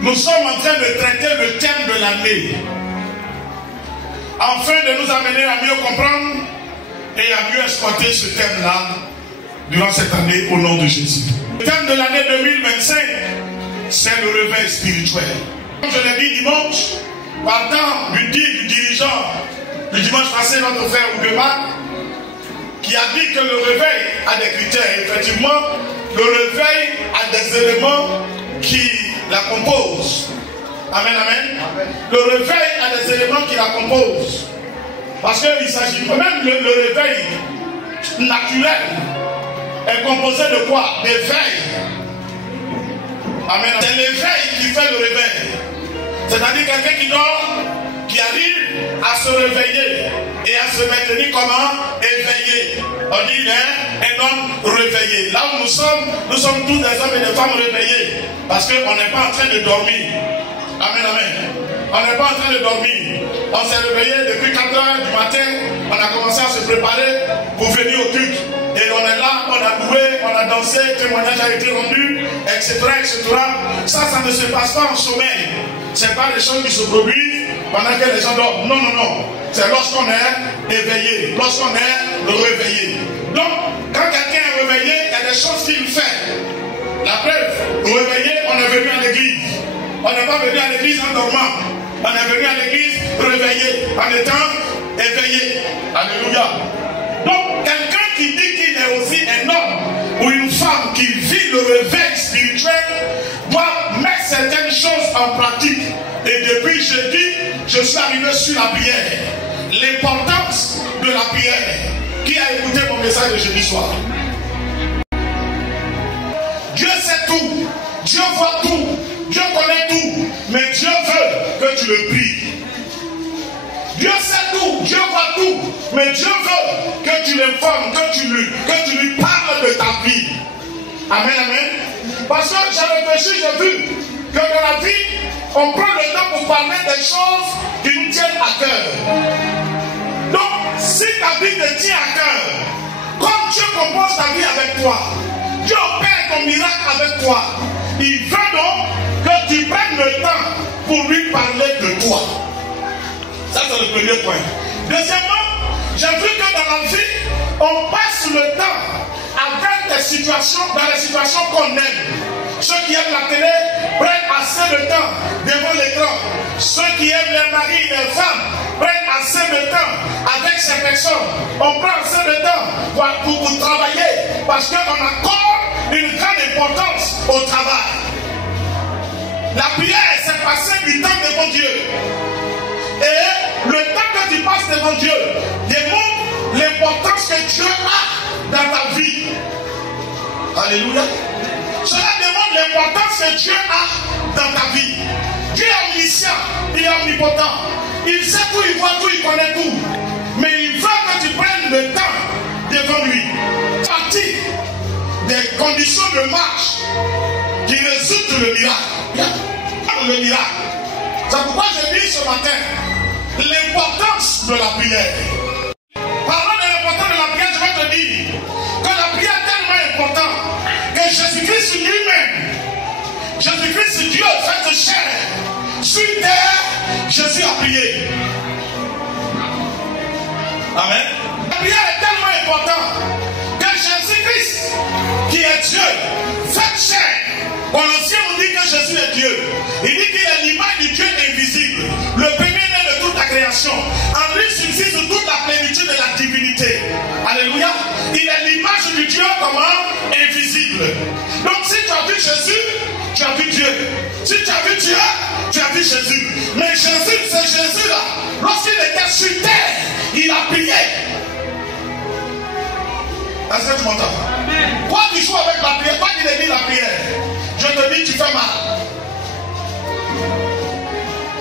nous sommes en train de traiter le thème de l'année, afin de nous amener à mieux comprendre et à mieux exploiter ce thème-là durant cette année au nom de Jésus. Le thème de l'année 2025, c'est le réveil spirituel. Comme je l'ai dit dimanche, partant du dirigeant du dimanche passé, notre frère Oudemar, qui a dit que le réveil a des critères. Effectivement, le réveil a des éléments qui la composent. Amen, amen. Le réveil a des éléments qui la composent. Parce qu'il s'agit, même le réveil naturel est composé de quoi? D'éveil. Amen. C'est l'éveil qui fait le réveil. C'est-à-dire quelqu'un qui dort, qui arrive à se réveiller et à se maintenir comment? Éveillé. On dit un homme réveillé. Là où nous sommes tous des hommes et des femmes réveillés. Parce qu'on n'est pas en train de dormir. Amen, amen. On n'est pas en train de dormir. On s'est réveillé depuis 4 heures du matin. On a commencé à se préparer pour venir au culte. Et on est là, on a loué, on a dansé, le témoignage a été rendu, etc., etc. Ça ne se passe pas en sommeil. Ce n'est pas des choses qui se produisent pendant que les gens dorment. Non, non, non. C'est lorsqu'on est éveillé, lorsqu'on est réveillé. Donc, quand quelqu'un est réveillé, il y a des choses qu'il fait. La preuve, réveillé, on est venu à l'église. On n'est pas venu à l'église en dormant. On est venu à l'église réveillé, en étant éveillé. Alléluia. Donc, quelqu'un qui dit qu'il est aussi un homme ou une femme qui vit le réveil spirituel doit mettre certaines choses en pratique. Et depuis jeudi, je suis arrivé sur la prière. L'importance de la prière. Qui a écouté mon message de jeudi soir? Dieu sait tout. Dieu voit tout. Dieu connaît tout. Mais Dieu veut que tu le pries. Dieu sait tout, Dieu voit tout, mais Dieu veut que tu l'informes, que tu lui parles de ta vie. Amen, amen. Parce que j'ai réfléchi, j'ai vu que dans la vie, on prend le temps pour parler des choses qui nous tiennent à cœur. Donc, si ta vie te tient à cœur, comme Dieu compose ta vie avec toi, Dieu opère ton miracle avec toi, il veut donc que tu prennes le temps pour lui parler de toi. Ça, c'est le premier point. Deuxièmement, j'ai vu que dans la vie, on passe le temps avec des situations, dans les situations qu'on aime. Ceux qui aiment la télé prennent assez de temps devant l'écran. Ceux qui aiment les maris et les femmes prennent assez de temps avec ces personnes. On prend assez de temps pour travailler parce qu'on accorde une grande importance au travail. La prière, c'est passer du temps devant Dieu. Et le temps que tu passes devant Dieu démontre l'importance que Dieu a dans ta vie. Alléluia. Cela démontre l'importance que Dieu a dans ta vie. Dieu est omniscient, il est omnipotent. Il sait tout, il voit tout, il connaît tout. Mais il veut que tu prennes le temps devant lui. Partie des conditions de marche qui résultent le miracle. Le miracle. C'est pourquoi je dis ce matin l'importance de la prière. Parlant de l'importance de la prière, je vais te dire que la prière est tellement importante que Jésus-Christ lui-même, Jésus-Christ Dieu fait chair sur terre, Jésus a prié. Amen. La prière est tellement importante que Jésus-Christ, qui est Dieu, fait chair. Colossiens nous dit que Jésus est Dieu. Il dit qu'il est l'image du Dieu invisible, le premier-né de toute la création. En lui subsiste toute la plénitude de la divinité. Alléluia. Il est l'image du Dieu comment? Invisible. Donc si tu as vu Jésus, tu as vu Dieu. Si tu as vu Dieu, tu as vu Jésus. Mais Jésus, c'est Jésus là. Lorsqu'il était sur terre, il a prié. Est-ce que tu m'entends? Toi tu joues avec la prière, toi qui dédies la prière. Je te dis, tu fais mal.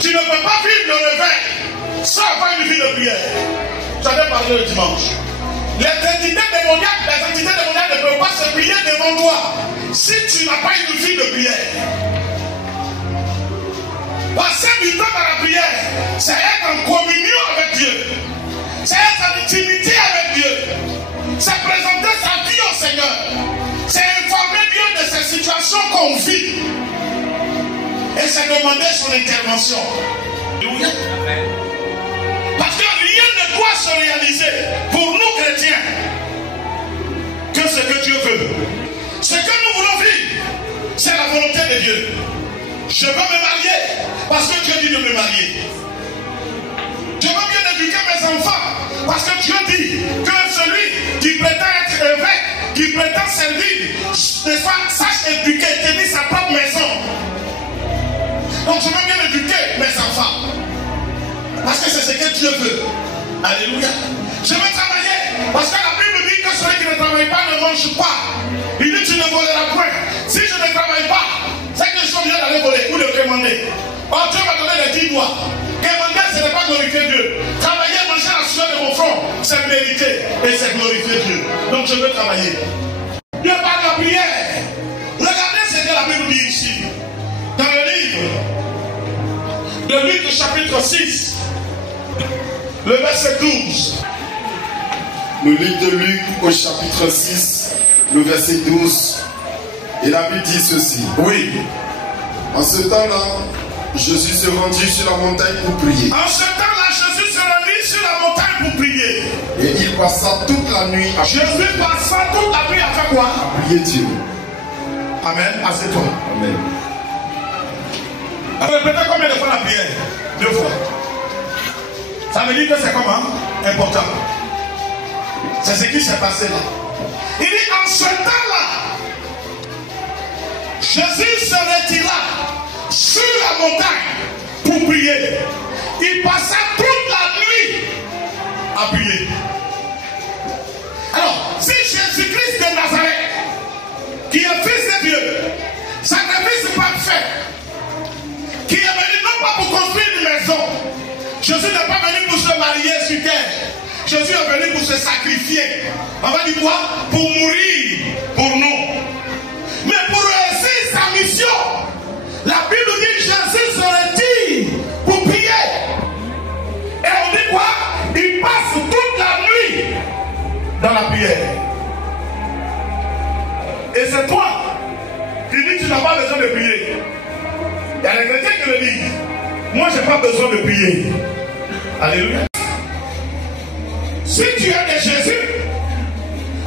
Tu ne peux pas vivre le réveil sans avoir une vie de prière. J'avais parlé le dimanche. Les entités démoniaques ne peuvent pas se prier devant toi si tu n'as pas une vie de prière. Passer du temps dans la prière, c'est être en communion avec Dieu. C'est être en intimité avec Dieu. C'est présenter sa vie au Seigneur. C'est informer Dieu de ces situations qu'on vit. Et s'est demandé son intervention. Alléluia. Parce que rien ne doit se réaliser pour nous chrétiens que ce que Dieu veut. Ce que nous voulons vivre, c'est la volonté de Dieu. Je veux me marier parce que Dieu dit de me marier. Je veux bien éduquer mes enfants parce que Dieu dit que celui qui prétend être évêque, qui prétend servir, sache éduquer, tenir sa propre maison. Donc je veux bien éduquer mes enfants parce que c'est ce que Dieu veut. Alléluia. Je veux travailler parce que la Bible dit que celui qui ne travaille pas ne mange pas. Il dit tu ne voleras point. Si je ne travaille pas, c'est que je suis obligé d'aller voler ou de quémander. Or Dieu m'a donné les 10 doigts. Quémander, ce n'est pas glorifier Dieu. Travailler, manger la sueur de mon front, c'est mériter et c'est glorifier Dieu. Donc je veux travailler. Dieu parle de la prière. Regardez ce que la Bible dit ici. Dans le livre de Luc chapitre 6, le verset 12. Le livre de Luc au chapitre 6, le verset 12. Et la Bible dit ceci. Oui. En ce temps-là, Jésus se rendit sur la montagne pour prier. En ce temps-là, Jésus se rendit sur la montagne pour prier. Et il passa toute la nuit à prier. Jésus passa toute la nuit à faire quoi? À prier Dieu. Amen. Assieds-toi. Amen. Répétez combien de fois la prière? 2 fois. Ça veut dire que c'est comment? Important. C'est ce qui s'est passé là. Il dit en ce temps-là, Jésus se retira sur la montagne pour prier. Il passa toute la nuit à prier. Alors, si Jésus-Christ de Nazareth, qui est fils de Dieu, sacrifice parfait, qui est venu non pas pour construire une maison, Jésus n'est pas venu pour se marier sur terre. Jésus est venu pour se sacrifier. On va dire quoi? Pour mourir pour nous. Mais pour réussir sa mission, la Bible dit que Jésus se retire pour prier. Et on dit quoi? Il passe toute la nuit dans la prière. Et c'est toi qui dis que tu n'as pas besoin de prier. Il y a les chrétiens qui le disent. Moi, je n'ai pas besoin de prier. Alléluia. Si tu es de Jésus,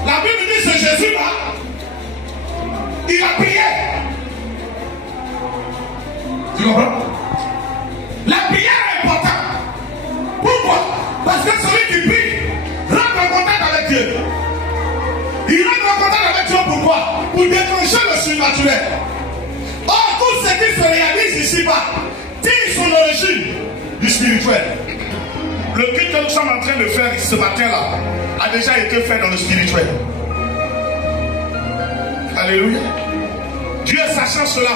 la Bible dit que Jésus-là, il a prié. Tu comprends? La prière est importante. Pourquoi? Parce que celui qui prie rentre en contact avec Dieu. Il rentre en contact avec Dieu pourquoi? Pour déclencher le surnaturel. Or, tout ce qui se réalise ici-bas tire son origine du spirituel. Le culte que nous sommes en train de faire ce matin-là a déjà été fait dans le spirituel. Alléluia. Dieu, sachant cela,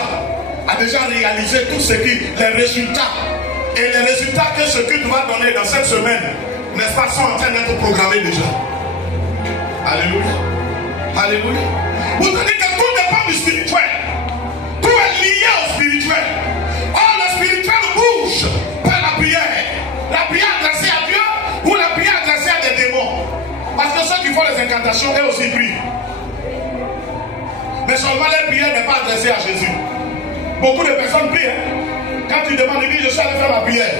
a déjà réalisé tout ce qui, les résultats. Et les résultats que ce culte va donner dans cette semaine, n'est-ce pas, sont en train d'être programmés déjà. Alléluia. Alléluia. Vous savez que tout dépend du spirituel. Tout est lié au spirituel. Or, le spirituel bouge par la prière. La prière adressée à Dieu ou la prière adressée à des démons. Parce que ceux qui font les incantations, eux aussi prient. Mais seulement la prière n'est pas adressée à Jésus. Beaucoup de personnes prient. Quand tu demandes, ils disent, je suis allé faire la prière.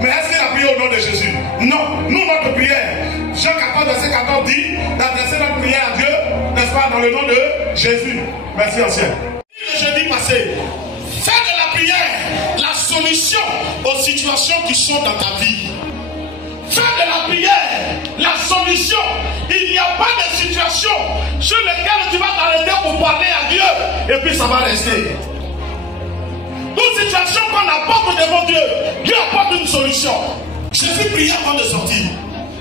Mais est-ce qu'il a prié au nom de Jésus? Non. Nous, notre prière, Jean 14, verset 14 dit d'adresser notre prière à Dieu, n'est-ce pas, dans le nom de Jésus. Merci, ancien. Le jeudi passé, fais de la prière la solution aux situations qui sont dans ta vie. Fais de la prière la solution. Il n'y a pas de situation sur laquelle tu vas t'arrêter pour parler à Dieu et puis ça va rester. Toute situation qu'on apporte devant Dieu, Dieu apporte une solution. Jésus priait avant de sortir.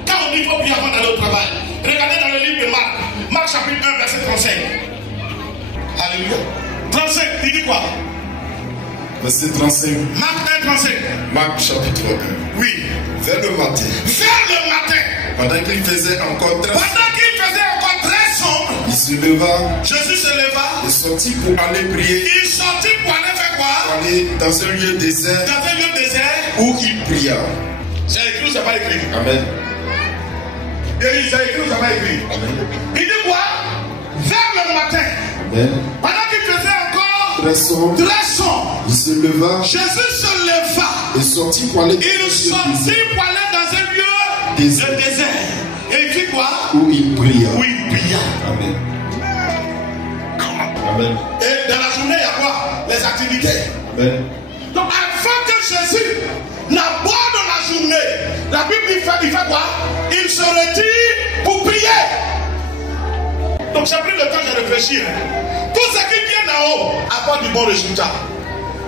Quand on dit qu'il faut prier avant d'aller au travail, regardez dans le livre de Marc, Marc chapitre 1, verset 35. Alléluia. 35, il dit quoi? Verset 35. Marc 1, 35. Marc chapitre 1. Oui. Vers le matin. Vers le matin. Pendant qu'il faisait encore très sombre, il se leva. Jésus se leva. Et sortit pour aller prier. Il sortit pour aller faire quoi? Pour aller dans un lieu désert. Dans un lieu désert. Où il pria. C'est écrit ou c'est pas écrit? Amen. Il dit c'est écrit ou c'est pas écrit? Amen. Il dit quoi? Vers le matin. Amen. Pendant qu'il faisait encore très sombre. Très sombre. Il se leva. Jésus se leva. Et sortit pour aller. Il sortit pour aller dans un lieu de désert. Et il fit quoi? Où il pria. Où il pria. Amen. Amen. Et dans la journée, il y a quoi? Les activités. Amen. Donc avant que Jésus n'aborde la journée, la Bible il fait quoi? Il se retire pour prier. Donc j'ai pris le temps de réfléchir. Tout ce qui vient d'en haut apporte du bon résultat.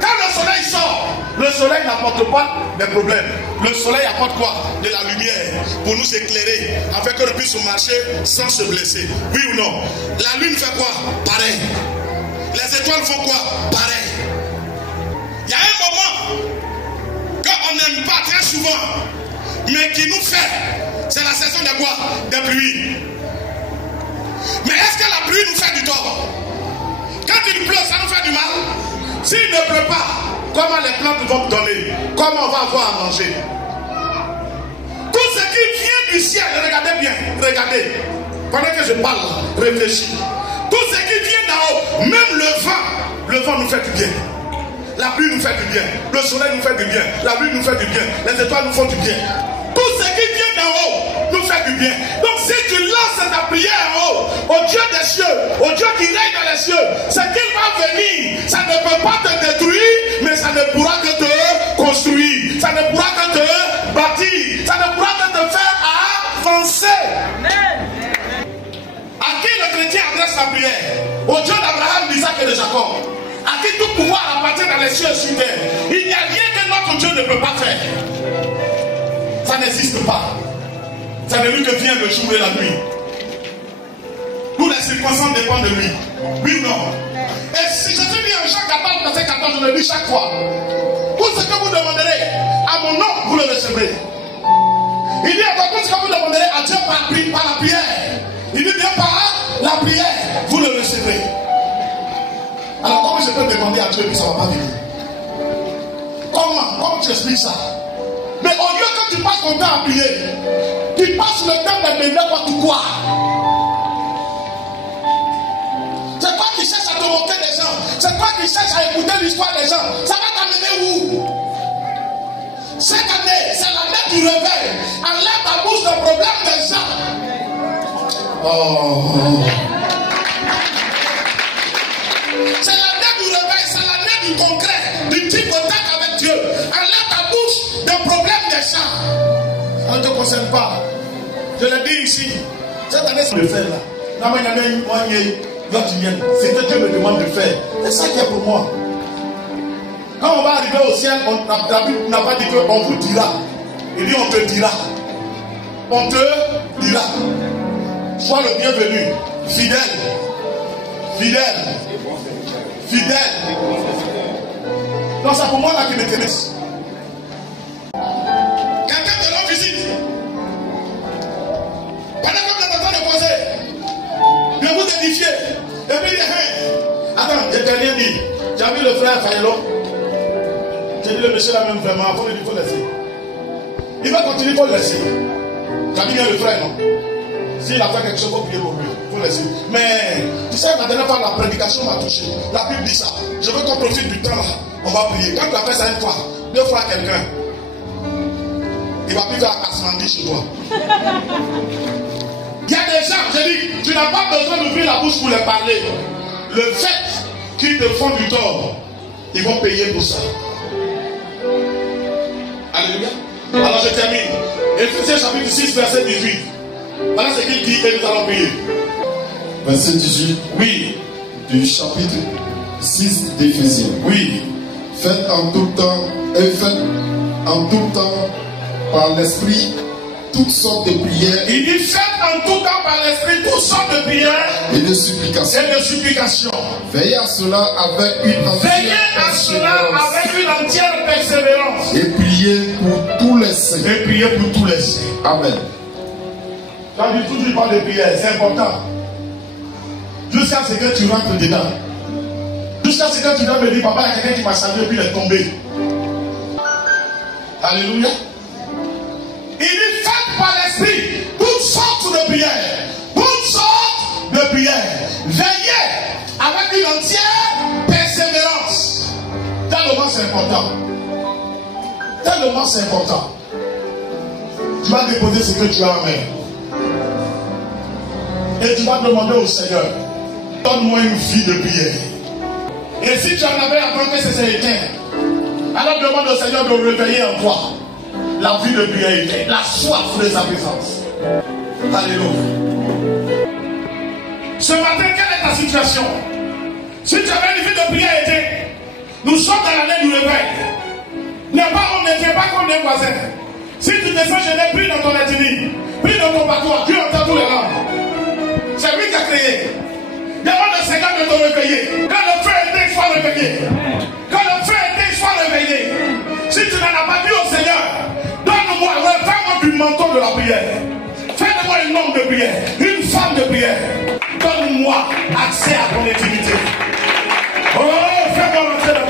Quand le soleil sort, le soleil n'apporte pas des problèmes. Le soleil apporte quoi? De la lumière pour nous éclairer, afin que nous puissions marcher sans se blesser. Oui ou non? La lune fait quoi? Pareil. Les étoiles font quoi? Pareil. Il y a un moment qu'on n'aime pas très souvent, mais qui nous fait, c'est la saison de quoi? Des pluies. Mais est-ce que la pluie nous fait du tort? Quand il pleut, ça nous fait du mal? S'il ne pleut pas, comment les plantes vont donner? Comment on va avoir à manger? Tout ce qui vient du ciel, regardez bien, regardez. Pendant que je parle, réfléchis. Tout ce qui vient d'en haut, même le vent nous fait du bien. La pluie nous fait du bien. Le soleil nous fait du bien. La lune nous fait du bien. Les étoiles nous font du bien. Tout ce qui vient d'en haut nous fait du bien. Donc si tu lances ta prière en haut, au Dieu des cieux, au Dieu qui règne dans les cieux, ce qu'il va venir, ça ne peut pas te détruire, mais ça ne pourra que te construire. Ça ne pourra que te bâtir. Ça ne pourra que te faire avancer. À qui le chrétien adresse la prière? Au Dieu d'Abraham, d'Isaac et de Jacob. À qui tout pouvoir appartient dans les cieux et sur terre. Il n'y a rien que notre Dieu ne peut pas faire. Ça n'existe pas. Ça ne lui que vient le jour et la nuit. Toutes les circonstances dépendent de lui. Oui ou non? Et si je te dis en Jean 14, verset 14, je le dis chaque fois. Tout ce que vous demanderez à mon nom, vous le recevrez. Il dit encore tout ce que vous demanderez à Dieu par la prière. Il dit bien par la prière, vous le recevrez. Alors comment je peux demander à Dieu que ça ne va pas venir? Comment tu expliques ça? Mais au lieu que tu passes ton temps à prier, tu passes le temps de demander quoi? C'est toi qui cherches à te moquer des gens. C'est toi qui cherches à écouter l'histoire des gens. Ça va t'amener où? Cette année, c'est l'année du réveil. Enlève ta bouche le problème des gens. Oh. C'est l'année du réveil, c'est l'année du concret, du type contact avec Dieu. Enlève ta bouche des problèmes des gens. Ça ne te concerne pas. Je le dis ici. Cette année, c'est le faire là. C'est ce que Dieu me demande de faire. C'est ça qui est pour moi. Quand on va arriver au ciel, la Bible n'a pas dit qu'on vous dira. Il dit on te dira. On te dira. Sois le bienvenu. Fidèle. Fidèle. Fidèle. Donc c'est pour moi là qui m'intéresse. Quelqu'un te rend visite. Pendant que vous êtes en train de poser, de vous édifier. Et puis il dit, attends, je t'ai rien dit. Tu as vu le frère Faïlo? J'ai dit le monsieur là même vraiment, il faut laisser. Il va continuer, il faut le laisser. Tu as dit bien le frère, non? S'il a fait quelque chose, il faut prier pour lui. Il faut laisser. Mais, tu sais, la dernière fois, la prédication m'a touché. La Bible dit ça. Je veux qu'on profite du temps là. On va prier. Quand tu as fait ça une fois, deux fois à quelqu'un, il va plus faire la casse-mandie chez toi. Il y a des gens, je dis, tu n'as pas besoin d'ouvrir la bouche pour les parler. Le fait qu'ils te font du tort, ils vont payer pour ça. Alléluia. Alors je termine. Éphésiens chapitre 6, verset 18. Voilà ce qu'il dit et nous allons prier. Verset 18. Oui. Du chapitre 6 d'Éphésiens. Oui. Faites en tout temps et faites en tout temps par l'esprit toutes sortes de prières. Il dit faites en tout temps par l'esprit toutes sortes de prières Et de supplications. Veillez à cela avec une entière persévérance. Et priez pour tous les saints. Amen. Quand je toujours parle de prière, c'est important. Jusqu'à ce que tu rentres dedans. Jusqu'à ce que tu dois me dire, papa, il y a quelqu'un qui m'a salué et puis il est tombé. Alléluia. Il dit faites par l'esprit toutes sortes de prières. Toutes sortes de prières. Veillez avec une entière persévérance. Dans important. Tellement c'est important. Tu vas déposer ce que tu as en main. Et tu vas demander au Seigneur, donne-moi une vie de prière. Et si tu en avais avant que c'est éteint, alors demande au Seigneur de réveiller en toi la vie de prière, la soif de sa présence. Alléluia. Ce matin, quelle est ta situation? Si tu avais une vie de prière éteinte, nous sommes dans l'année du réveil. Ne tiens pas comme des voisins. Si tu te sens gêné, prie dans ton intime, prie dans ton bateau, Dieu entend tous les langues. C'est lui qui a créé. Demande au Seigneur de te réveiller. Quand le feu est éteint, sois réveillé. Quand le feu est éteint, sois réveillé. Si tu n'en as pas dit au Seigneur, donne-moi, fais-moi du manteau de la prière. Fais-moi un homme de prière, une femme de prière. Donne-moi accès à ton intimité. Oh, fais-moi rentrer dans